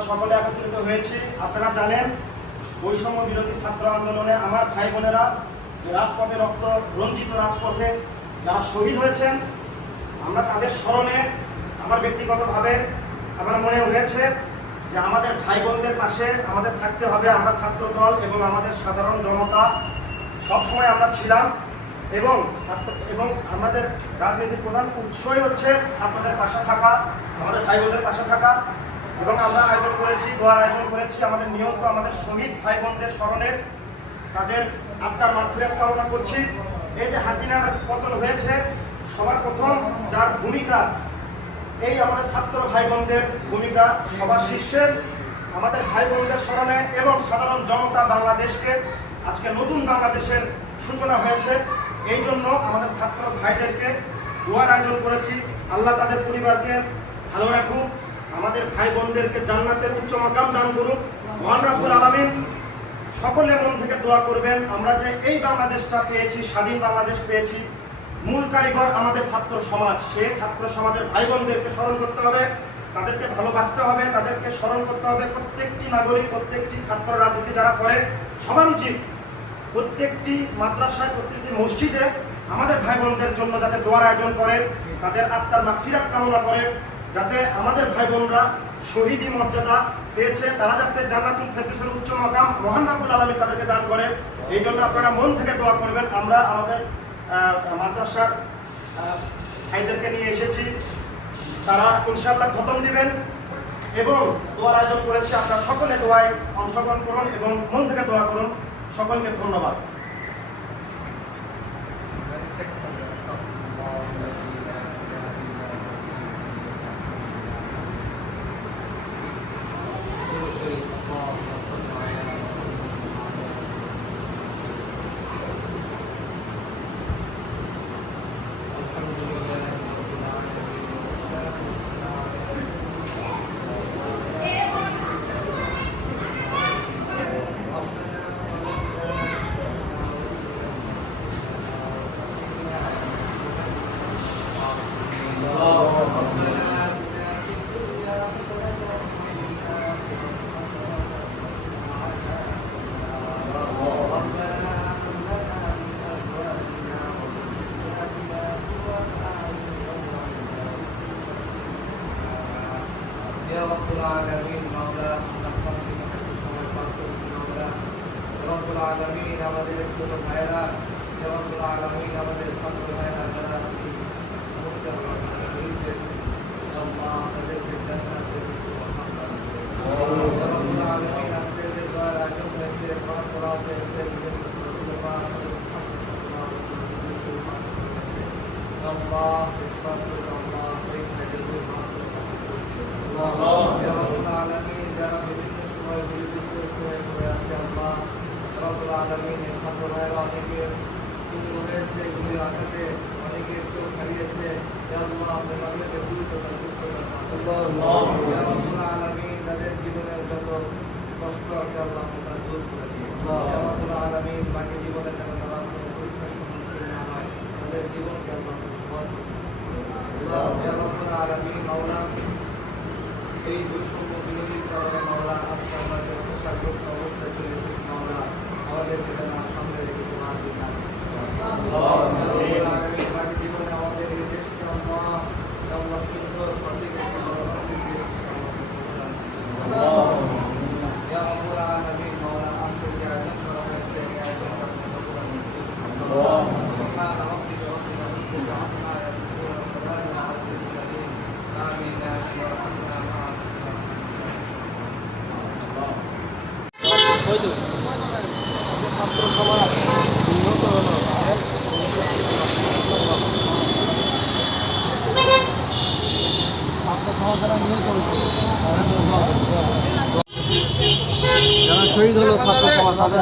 আমরা সকলে একত্রিত হয়েছি। আপনারা জানেন বৈষম্য বিরোধী ছাত্র আন্দোলনে আমার ভাই বোনেরা যে রাজপথে রক্ত রঞ্জিত রাজপথে যারা শহীদ হয়েছেন, আমরা তাদের স্মরণে আমার ব্যক্তিগতভাবে আমার মনে হয়েছে যে আমাদের ভাই বোনদের পাশে আমাদের থাকতে হবে। আমরা ছাত্র দল এবং আমাদের সাধারণ জনতা সবসময় আমরা ছিলাম এবং আমাদের রাজনীতির প্রধান উৎসই হচ্ছে ছাত্রদের পাশে থাকা, আমাদের ভাই বোনদের পাশে থাকা। এবং আমরা আয়োজন করেছি, দোয়ার আয়োজন করেছি আমাদের নিয়মিত আমাদের শহীদ ভাই বোনদের স্মরণে, তাদের আত্মার মাগফিরাত কামনা করছি। এই যে হাসিনার পতন হয়েছে, সবার প্রথম যার ভূমিকা, এই আমাদের ছাত্র ভাই বোনদের ভূমিকা সবার শীর্ষে। আমাদের ভাই বোনদের স্মরণে এবং সাধারণ জনতা বাংলাদেশকে আজকে নতুন বাংলাদেশের সূচনা হয়েছে, এই জন্য আমাদের ছাত্র ভাইদেরকে দোয়ার আয়োজন করেছি। আল্লাহ তাদের পরিবারকে ভালো রাখুক, আমাদের ভাই বোনদেরকে জান্নাতের উচ্চ মাকাম দান করুক মহান রব্বুল আলামিন। সকলে মন থেকে দোয়া করবেন। আমরা যে এই বাংলাদেশটা পেয়েছি, স্বাধীন বাংলাদেশ পেয়েছি, মূল কারিগর আমাদের ছাত্র সমাজ। সেই ছাত্র সমাজের ভাই বোনদেরকে স্মরণ করতে হবে, তাদেরকে ভালোবাসতে হবে, তাদেরকে স্মরণ করতে হবে। প্রত্যেকটি নাগরিক, প্রত্যেকটি ছাত্র রাজনীতি যারা করে সবার উচিত প্রত্যেকটি মাদ্রাসায়, প্রত্যেকটি মসজিদে আমাদের ভাই বোনদের জন্য যাতে দোয়ার আয়োজন করে, তাদের আত্মার মাগফিরাত কামনা করে, যাতে আমাদের ভাই বোনরা শহীদি মর্যাদা পেয়েছে, তারা যাতে জান্নাতুল ফেরদৌসের উচ্চ মাকাম মহান রব্বুল আলামিন তাদেরকে দান করে। এই জন্য আপনারা মন থেকে দোয়া করবেন। আমরা আমাদের মাদ্রাসার ভাইদেরকে নিয়ে এসেছি, তারা ইনশাআল্লাহ খতম দিবেন এবং দোয়ার আয়োজন করেছি। আপনারা সকলে দোয়ায় অংশগ্রহণ করুন এবং মন থেকে দোয়া করুন। সকলকে ধন্যবাদ। يا رب العالمين مولا نحمدك حيث كما مولا رب العالمين আমাদের ছোট ভাইরা, يا رب العالمين আমাদের ছাত্র ভাইরা যারা মুক্তি শহীদ হয়েছে, আল্লাহ তাদেরকে জান্নাতের يا رب العالمين আজকে যে দোয়ার আয়োজন হয়েছে, কোরআন পড়া হয়েছে, রাসূলুল্লাহ সাল্লাল্লাহু আলাইহি ওয়াসাল্লাম আল্লাহ ইসলামুল আল্লাহ শহীদ ভাইদের يا رب العالمين যারা বিভিন্ন সময় বিপদগ্রস্ত হয়ে পড়ে আছে, আল্লাহ রব্বুল আলামিন ছাত্র ভাইরা অনেকে গুরু হয়েছে, গুলির আঘাতে অনেকে চোখ হারিয়েছে, আল্লাহ আপনি তাদেরকে দ্রুততা সুস্থতা দান। ইয়া রব্বুল আলামিন তাদের জীবনের যত কষ্ট আছে আল্লাহ তা দূর করে দিন। ইয়া রব্বুল আলামিন বাকি জীবনে যেন তারা কোনো পরীক্ষার সম্মুখীন না হয়, তাদের জীবনকে আল্লাহ সহজ করে দিন। ইয়া রব্বুল আলামিন মাওলা এই বৈষম্য বিরোধীর কারণে মাওলা আজকে আমরা যে হতাশাগ্রস্ত অবস্থায় চলে এসেছি, মাওলা আমাদেরকে যেন সামনে রেখে তোমার দিন বাকি জীবনে আমাদের এই দেশকে আমরা সুন্দর সঠিক একটি গণতান্ত্রিক দেশ মাওলা আজকে যে আয়োজন করা হয়েছে, এই আয়োজনটা ছাত্র সমাজ উন্নত হলো, যারা শহীদ হলো ছাত্র সমাজ তাদের